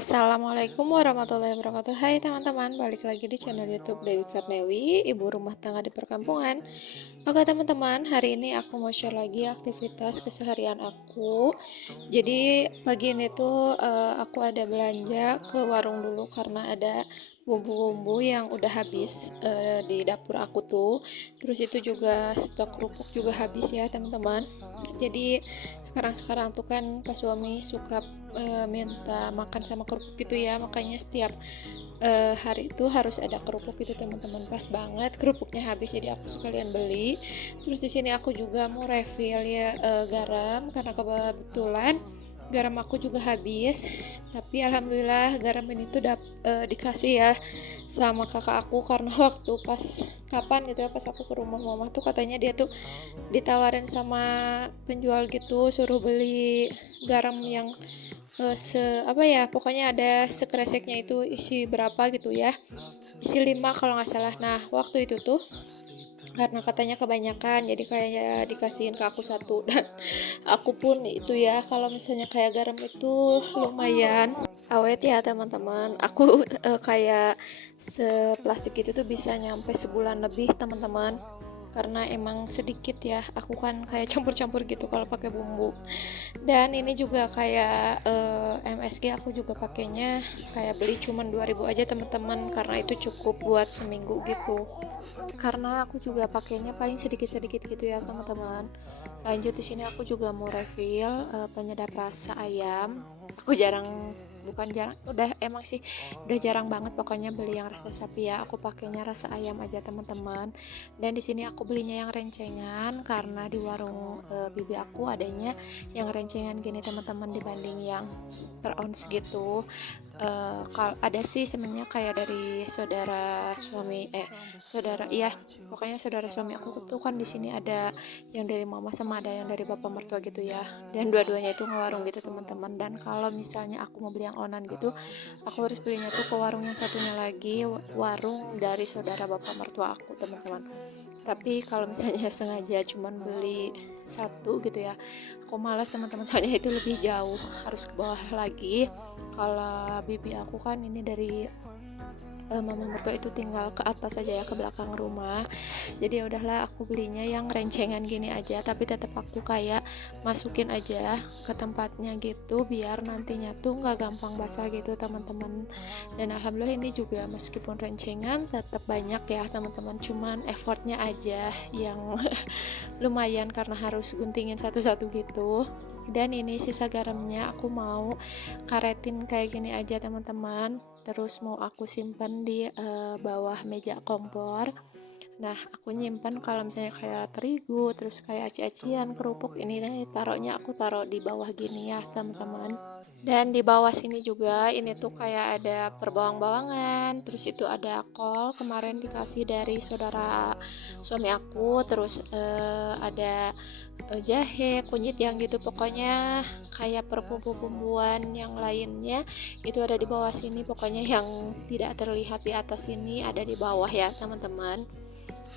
Assalamualaikum warahmatullahi wabarakatuh. Hai teman-teman, balik lagi di channel YouTube Dewi Karnewi, ibu rumah tangga di perkampungan. Oke teman-teman, hari ini aku mau share lagi aktivitas keseharian aku. Jadi pagi ini tuh aku ada belanja ke warung dulu karena ada bumbu-bumbu yang udah habis di dapur aku tuh. Terus itu juga stok kerupuk juga habis ya teman-teman. Jadi sekarang tuh kan pas suami suka minta makan sama kerupuk gitu ya, makanya setiap hari itu harus ada kerupuk gitu teman-teman. Pas banget kerupuknya habis jadi aku sekalian beli. Terus di sini aku juga mau refill ya garam karena kebetulan garam aku juga habis, tapi alhamdulillah garam ini tuh dikasih ya sama kakak aku karena waktu pas kapan gitu ya, pas aku ke rumah mama tuh katanya dia tuh ditawarin sama penjual gitu suruh beli garam yang apa ya, pokoknya ada sekreseknya itu isi berapa gitu ya, isi 5 kalau nggak salah. Nah waktu itu tuh karena katanya kebanyakan jadi kayak dikasihin ke aku satu dan aku pun itu ya, kalau misalnya kayak garam itu lumayan awet ya teman-teman. Aku kayak seplastik itu tuh bisa nyampe sebulan lebih teman-teman, karena emang sedikit ya, aku kan kayak campur-campur gitu kalau pakai bumbu. Dan ini juga kayak MSG aku juga pakainya kayak beli cuman 2000 aja teman-teman, karena itu cukup buat seminggu gitu, karena aku juga pakainya paling sedikit-sedikit gitu ya teman-teman. Lanjut di sini aku juga mau refill penyedap rasa ayam. Aku bukan jarang, udah emang sih udah jarang banget pokoknya beli yang rasa sapi ya. Aku pakainya rasa ayam aja teman-teman. Dan di sini aku belinya yang rencengan karena di warung bibi aku adanya yang rencengan gini teman-teman dibanding yang per ounce gitu. Kalau ada sih sebenarnya kayak dari saudara, iya pokoknya saudara suami aku tuh kan di sini ada yang dari mama sama ada yang dari bapak mertua gitu ya, dan dua-duanya itu ngewarung gitu teman-teman. Dan kalau misalnya aku mau beli yang onan gitu, aku harus belinya tuh ke warung yang satunya lagi, warung dari saudara bapak mertua aku teman-teman. Tapi kalau misalnya sengaja cuman beli satu gitu ya, aku malas teman-teman, soalnya itu lebih jauh, harus ke bawah lagi. Kalau bibi aku kan ini dari mama mertua itu tinggal ke atas aja ya, ke belakang rumah. Jadi ya udahlah aku belinya yang rencengan gini aja, tapi tetap aku kayak masukin aja ke tempatnya gitu biar nantinya tuh nggak gampang basah gitu teman-teman. Dan alhamdulillah ini juga meskipun rencengan tetap banyak ya teman-teman, cuman effortnya aja yang lumayan karena harus guntingin satu-satu gitu. Dan ini sisa garamnya aku mau karetin kayak gini aja teman-teman, terus mau aku simpan di bawah meja kompor. Nah aku nyimpan kalau misalnya kayak terigu terus kayak aci-acian kerupuk ini nih, aku taruh di bawah gini ya teman-teman. Dan di bawah sini juga ini tuh kayak ada perbawang-bawangan, terus itu ada kol kemarin dikasih dari saudara suami aku, terus ada jahe, kunyit yang gitu, pokoknya kayak bumbu-bumbuan yang lainnya itu ada di bawah sini, pokoknya yang tidak terlihat di atas sini ada di bawah ya teman-teman,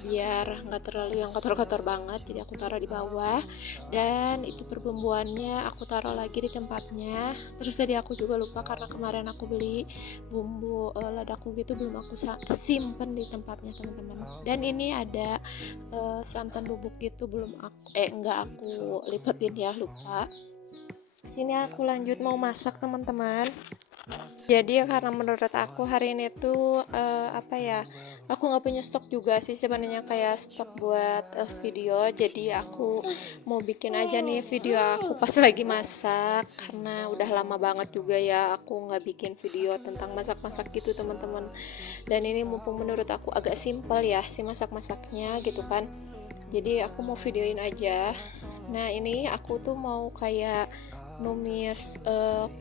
biar nggak terlalu yang kotor-kotor banget. Jadi aku taruh di bawah, dan itu perbumbuannya aku taruh lagi di tempatnya. Terus tadi aku juga lupa karena kemarin aku beli bumbu ladaku gitu, belum aku simpen di tempatnya teman-teman. Dan ini ada santan bubuk gitu, belum aku enggak aku lipetin ya, lupa. Sini aku lanjut mau masak teman-teman. Jadi karena menurut aku hari ini tuh apa ya, aku nggak punya stok juga sih sebenarnya kayak stok buat video. Jadi aku mau bikin aja nih video aku pas lagi masak, karena udah lama banget juga ya aku nggak bikin video tentang masak-masak gitu teman-teman. Dan ini mumpung menurut aku agak simpel ya si masak-masaknya gitu kan, jadi aku mau videoin aja. Nah ini aku tuh mau kayak numis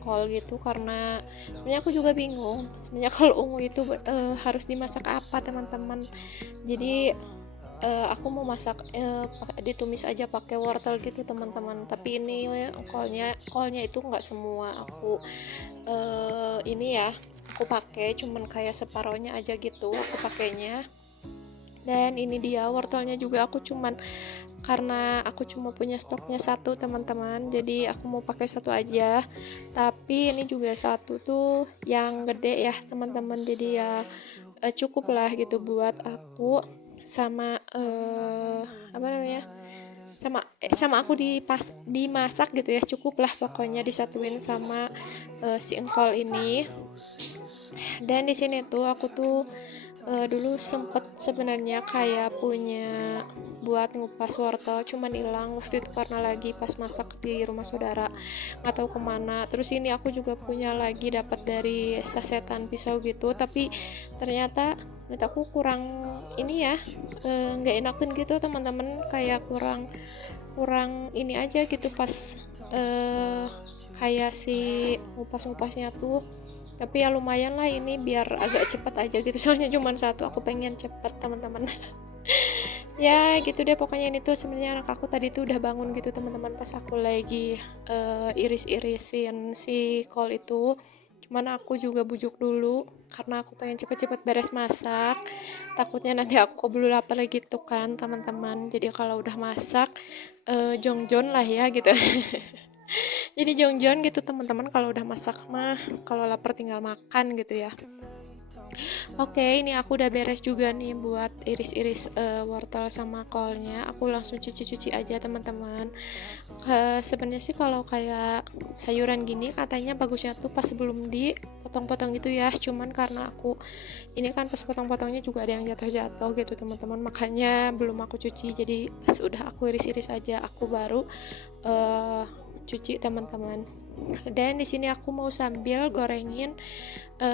kol gitu, karena sebenarnya aku juga bingung sebenarnya kalau ungu itu harus dimasak apa teman-teman. Jadi aku mau masak ditumis aja pakai wortel gitu teman-teman. Tapi ini kolnya itu nggak semua aku ini ya aku pakai, cuman kayak separohnya aja gitu aku pakainya. Dan ini dia wortelnya juga aku cuman karena aku cuma punya stoknya satu teman-teman, jadi aku mau pakai satu aja. Tapi ini juga satu tuh yang gede ya teman-teman, jadi ya cukup lah gitu buat aku sama apa namanya, sama aku dimasak gitu ya, cukup lah pokoknya disatuin sama si engkol ini. Dan di sini tuh aku tuh dulu sempet sebenarnya kayak punya buat ngupas wortel, cuman hilang waktu itu karena lagi pas masak di rumah saudara, nggak tahu kemana. Terus ini aku juga punya lagi dapat dari sasetan pisau gitu, tapi ternyata menurut aku kurang ini ya, nggak enakin gitu teman-teman, kayak kurang kurang ini aja gitu pas kayak si ngupas-ngupasnya tuh. Tapi ya lumayan lah ini biar agak cepat aja gitu, soalnya cuma satu, aku pengen cepet teman-teman. Ya gitu deh pokoknya. Ini tuh sebenarnya anak aku tadi tuh udah bangun gitu teman-teman pas aku lagi iris-irisin si kol itu, cuman aku juga bujuk dulu karena aku pengen cepet-cepet beres masak, takutnya nanti aku keburu lapar gitu kan teman-teman. Jadi kalau udah masak jongjon lah ya gitu. Jadi jongjon gitu teman-teman, kalau udah masak mah kalau lapar tinggal makan gitu ya. Oke, ini aku udah beres juga nih buat iris-iris wortel sama kolnya. Aku langsung cuci-cuci aja teman-teman. Sebenarnya sih kalau kayak sayuran gini katanya bagusnya tuh pas sebelum dipotong-potong gitu ya. Cuman karena aku ini kan pas potong-potongnya juga ada yang jatuh-jatuh gitu teman-teman, makanya belum aku cuci. Jadi pas udah aku iris-iris aja aku baru cuci teman-teman. Dan di sini aku mau sambil gorengin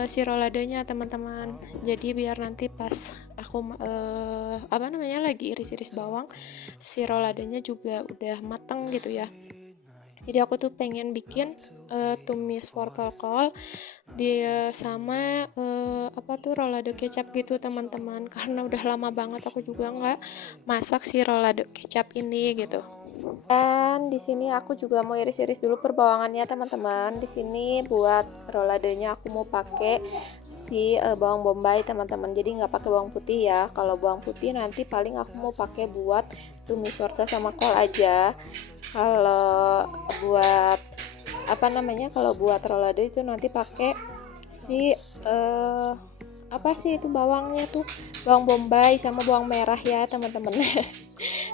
si roladenya teman-teman. Jadi biar nanti pas aku apa namanya lagi iris-iris bawang, si roladenya juga udah mateng gitu ya. Jadi aku tuh pengen bikin tumis wortel kol di sama apa tuh rolado kecap gitu teman-teman, karena udah lama banget aku juga nggak masak si rolado kecap ini gitu. Dan di sini aku juga mau iris-iris dulu perbawangannya teman-teman. Di sini buat roladenya aku mau pakai si bawang bombay teman-teman. Jadi nggak pakai bawang putih ya. Kalau bawang putih nanti paling aku mau pakai buat tumis wortel sama kol aja. Kalau buat apa namanya? Kalau buat rolado itu nanti pakai si apa sih itu bawangnya tuh, bawang bombay sama bawang merah ya teman-teman.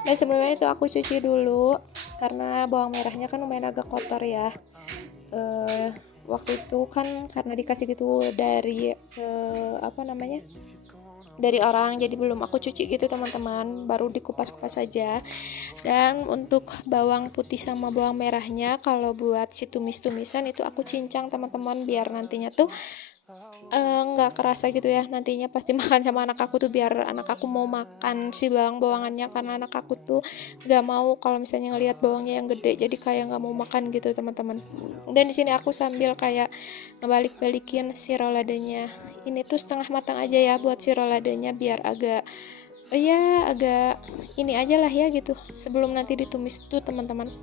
Dan sebelumnya itu aku cuci dulu karena bawang merahnya kan lumayan agak kotor ya. Waktu itu kan karena dikasih gitu dari apa namanya, dari orang, jadi belum aku cuci gitu teman-teman, baru dikupas-kupas saja. Dan untuk bawang putih sama bawang merahnya kalau buat si tumis-tumisan itu aku cincang teman-teman, biar nantinya tuh nggak kerasa gitu ya nantinya pasti makan sama anak aku tuh, biar anak aku mau makan si bawang-bawangannya, karena anak aku tuh nggak mau kalau misalnya ngelihat bawangnya yang gede, jadi kayak nggak mau makan gitu teman-teman. Dan di sini aku sambil kayak ngebalik-balikin si roladenya, ini tuh setengah matang aja ya buat si roladenya, biar agak ya agak ini aja lah ya gitu sebelum nanti ditumis tuh teman-teman.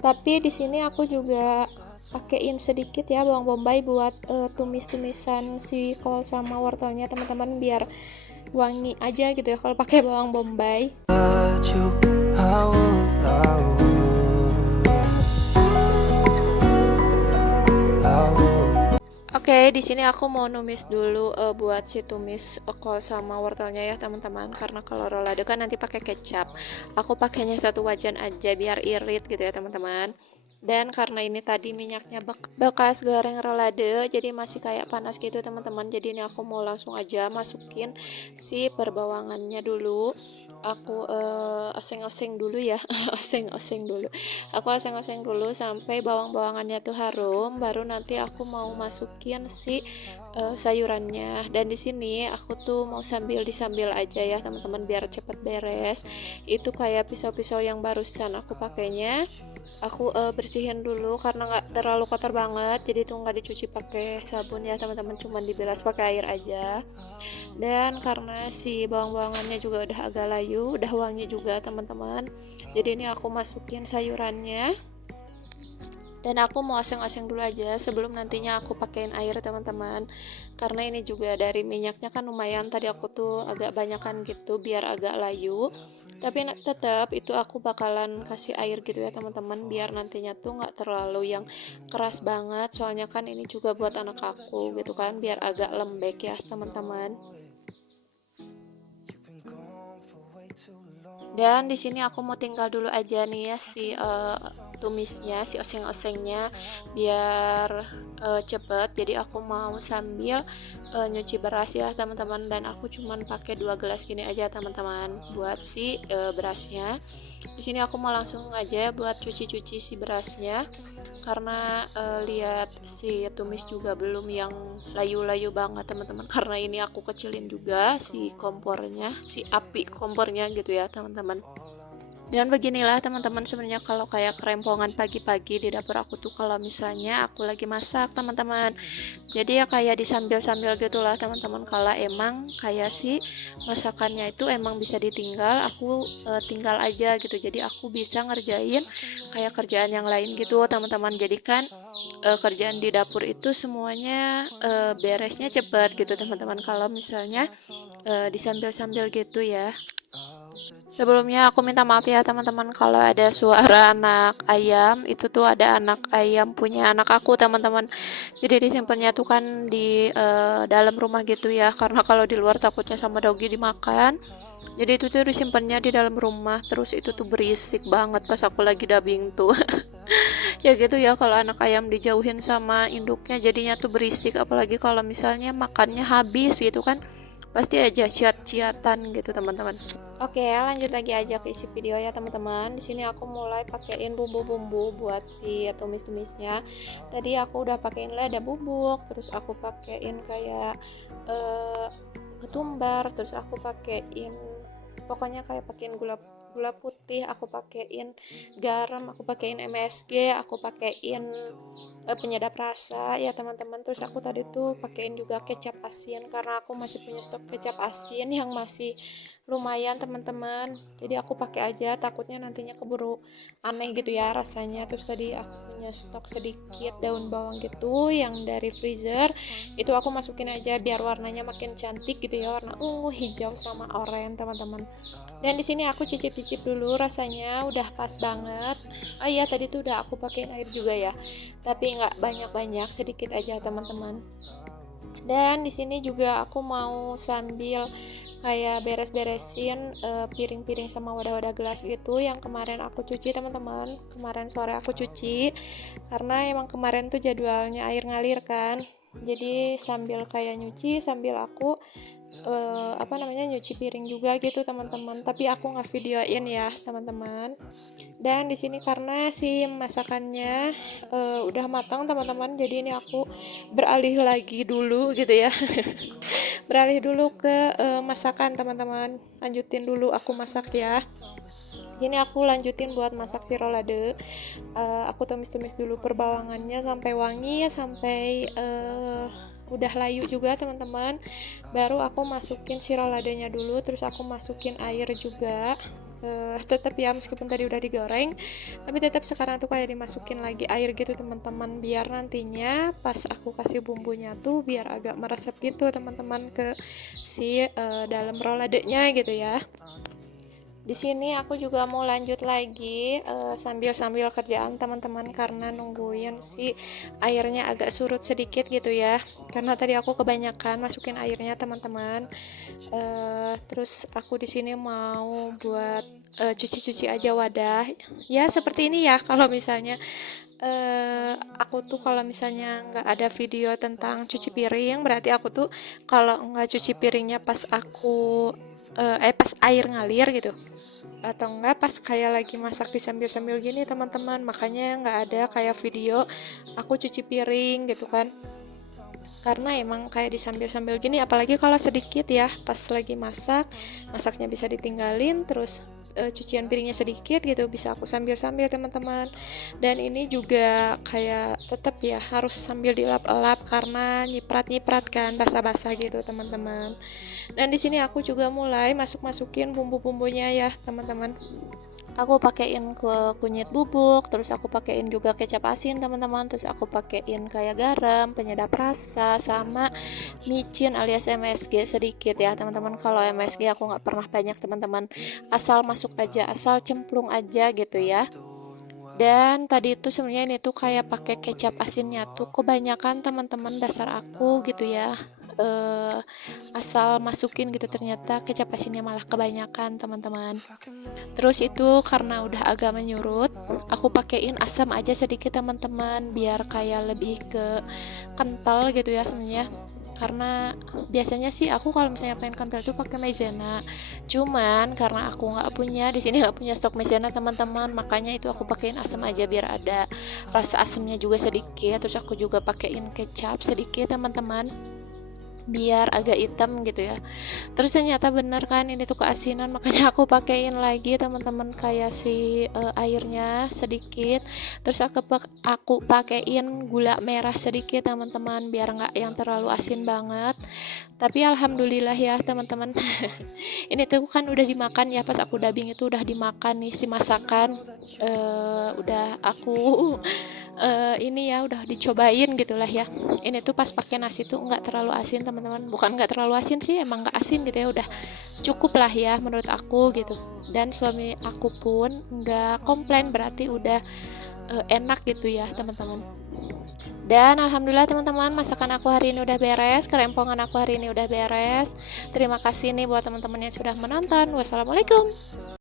Tapi di sini aku juga pakein sedikit ya bawang bombay buat tumis-tumisan si kol sama wortelnya teman-teman, biar wangi aja gitu ya kalau pakai bawang bombay. Oke, di sini aku mau numis dulu buat si tumis kol sama wortelnya ya teman-teman, karena kalau rolado kan nanti pakai kecap. Aku pakainya satu wajan aja biar irit gitu ya teman-teman. Dan karena ini tadi minyaknya bekas goreng rolado, jadi masih kayak panas gitu teman-teman. Jadi ini aku mau langsung aja masukin si perbawangannya dulu. Aku oseng-oseng dulu ya. Oseng-oseng dulu. Aku oseng-oseng dulu sampai bawang-bawangannya tuh harum, baru nanti aku mau masukin si sayurannya. Dan di sini aku tuh mau disambil aja ya teman-teman biar cepet beres. Itu kayak pisau-pisau yang barusan aku pakainya, aku bersihin dulu karena nggak terlalu kotor banget, jadi tuh nggak dicuci pakai sabun ya teman-teman, cuma dibilas pakai air aja. Dan karena si bawang-bawangannya juga udah agak layu, udah wangi juga teman-teman, jadi ini aku masukin sayurannya. Dan aku mau oseng-oseng dulu aja sebelum nantinya aku pakein air teman-teman, karena ini juga dari minyaknya kan lumayan, tadi aku tuh agak banyakan gitu biar agak layu, tapi tetap itu aku bakalan kasih air gitu ya teman-teman, biar nantinya tuh nggak terlalu yang keras banget, soalnya kan ini juga buat anak aku gitu kan, biar agak lembek ya teman-teman. Dan di sini aku mau tinggal dulu aja nih ya si tumisnya, si oseng-osengnya biar cepet. Jadi aku mau sambil nyuci beras ya teman-teman, dan aku cuman pakai 2 gelas gini aja teman-teman buat si berasnya. Di sini aku mau langsung aja buat cuci-cuci si berasnya, karena lihat si tumis juga belum yang layu-layu banget teman-teman, karena ini aku kecilin juga si kompornya, si api kompornya gitu ya teman-teman. Dan beginilah teman-teman, sebenarnya kalau kayak kerempongan pagi-pagi di dapur aku tuh kalau misalnya aku lagi masak teman-teman. Jadi ya kayak disambil-sambil gitulah teman-teman, kalau emang kayak si masakannya itu emang bisa ditinggal, aku tinggal aja gitu. Jadi aku bisa ngerjain kayak kerjaan yang lain gitu teman-teman. Jadi kan kerjaan di dapur itu semuanya beresnya cepat gitu teman-teman, kalau misalnya disambil-sambil gitu ya. Sebelumnya aku minta maaf ya teman-teman kalau ada suara anak ayam, itu tuh ada anak ayam punya anak aku teman-teman. Jadi disimpannya tuh kan di dalam rumah gitu ya, karena kalau di luar takutnya sama dogi dimakan. Jadi itu tuh disimpannya di dalam rumah, terus itu tuh berisik banget pas aku lagi dubbing tuh. Ya gitu ya, kalau anak ayam dijauhin sama induknya jadinya tuh berisik, apalagi kalau misalnya makannya habis gitu kan, pasti aja ciat-ciatan gitu teman-teman. Oke, lanjut lagi aja ke isi video ya teman-teman. Di sini aku mulai pakein bumbu-bumbu buat si tumis-tumisnya. Tadi aku udah pakein lada bubuk, terus aku pakein kayak eh, ketumbar, terus aku pakein, pokoknya kayak pakein gula gula putih, aku pakein garam, aku pakein MSG, aku pakein penyedap rasa ya teman-teman. Terus aku tadi tuh pakein juga kecap asin, karena aku masih punya stok kecap asin yang masih lumayan teman-teman, jadi aku pakai aja, takutnya nantinya keburu aneh gitu ya rasanya. Terus tadi aku punya stok sedikit daun bawang gitu yang dari freezer, itu aku masukin aja biar warnanya makin cantik gitu ya, warna ungu, hijau sama oranye teman-teman. Dan di sini aku cicip-cicip dulu, rasanya udah pas banget. Oh iya, tadi tuh udah aku pakein air juga ya, tapi nggak banyak-banyak, sedikit aja teman-teman. Dan di sini juga aku mau sambil kayak beres-beresin piring-piring sama wadah-wadah gelas gitu yang kemarin aku cuci teman-teman. Kemarin sore aku cuci karena emang kemarin tuh jadwalnya air ngalir kan. Jadi sambil kayak nyuci sambil aku nyuci piring juga gitu teman-teman, tapi aku nggak videoin ya teman-teman. Dan di sini karena si masakannya udah matang teman-teman, jadi ini aku beralih lagi dulu gitu ya. Beralih dulu ke masakan teman-teman, lanjutin dulu aku masak ya. Sini aku lanjutin buat masak si rolade. Aku tumis-tumis dulu perbawangannya sampai wangi, sampai udah layu juga teman-teman. Baru aku masukin si roladenya dulu, terus aku masukin air juga. Tetap ya, meskipun tadi udah digoreng, tapi tetap sekarang tuh kayak dimasukin lagi air gitu teman-teman, biar nantinya pas aku kasih bumbunya tuh biar agak meresap gitu teman-teman ke si dalam roladenya gitu ya. Di sini aku juga mau lanjut lagi sambil kerjaan teman-teman, karena nungguin si airnya agak surut sedikit gitu ya. Karena tadi aku kebanyakan masukin airnya teman-teman. Terus aku di sini mau buat cuci-cuci aja wadah. Ya seperti ini ya. Kalau misalnya aku tuh kalau misalnya nggak ada video tentang cuci piring, berarti aku tuh kalau nggak cuci piringnya pas aku pas air ngalir gitu, atau enggak pas kayak lagi masak di sambil-sambil gini teman-teman, makanya nggak ada kayak video aku cuci piring gitu kan, karena emang kayak di sambil-sambil gini, apalagi kalau sedikit ya pas lagi masaknya bisa ditinggalin, terus cucian piringnya sedikit gitu, bisa aku sambil-sambil teman-teman. Dan ini juga kayak tetap ya harus sambil dilap-lap karena nyiprat-nyiprat kan, basah-basah gitu teman-teman. Dan di sini aku juga mulai masukin bumbu-bumbunya ya teman-teman. Aku pakein ke kunyit bubuk, terus aku pakein juga kecap asin teman-teman, terus aku pakein kayak garam, penyedap rasa, sama micin alias MSG sedikit ya teman-teman. Kalau MSG aku nggak pernah banyak teman-teman, asal masuk aja, asal cemplung aja gitu ya. Dan tadi itu sebenarnya ini tuh kayak pakai kecap asinnya tuh kebanyakan teman-teman, dasar aku gitu ya, eh, asal masukin gitu, ternyata kecap asinnya malah kebanyakan teman-teman. Terus itu karena udah agak menyurut, aku pakein asam aja sedikit teman-teman, biar kayak lebih ke kental gitu ya sebenarnya. Karena biasanya sih aku kalau misalnya pengen kental tuh pakai maizena, cuman karena aku nggak punya di sini, nggak punya stok maizena teman-teman, makanya itu aku pakein asam aja biar ada rasa asamnya juga sedikit. Terus aku juga pakein kecap sedikit teman-teman, biar agak hitam gitu ya. Terus ternyata bener kan ini tuh keasinan, makanya aku pakein lagi teman-teman kayak si airnya sedikit. Terus aku pakein gula merah sedikit teman-teman, biar nggak yang terlalu asin banget. Tapi alhamdulillah ya teman-teman, ini tuh kan udah dimakan ya, pas aku dubbing itu udah dimakan nih si masakan. Udah aku ini ya udah dicobain gitulah ya. Ini tuh pas pakai nasi tuh nggak terlalu asin teman-teman, bukan nggak terlalu asin sih, emang nggak asin gitu ya, udah cukup lah ya menurut aku gitu. Dan suami aku pun nggak komplain, berarti udah enak gitu ya teman-teman. Dan alhamdulillah teman-teman, masakan aku hari ini udah beres, kerempongan aku hari ini udah beres. Terima kasih nih buat teman-teman yang sudah menonton. Wassalamualaikum.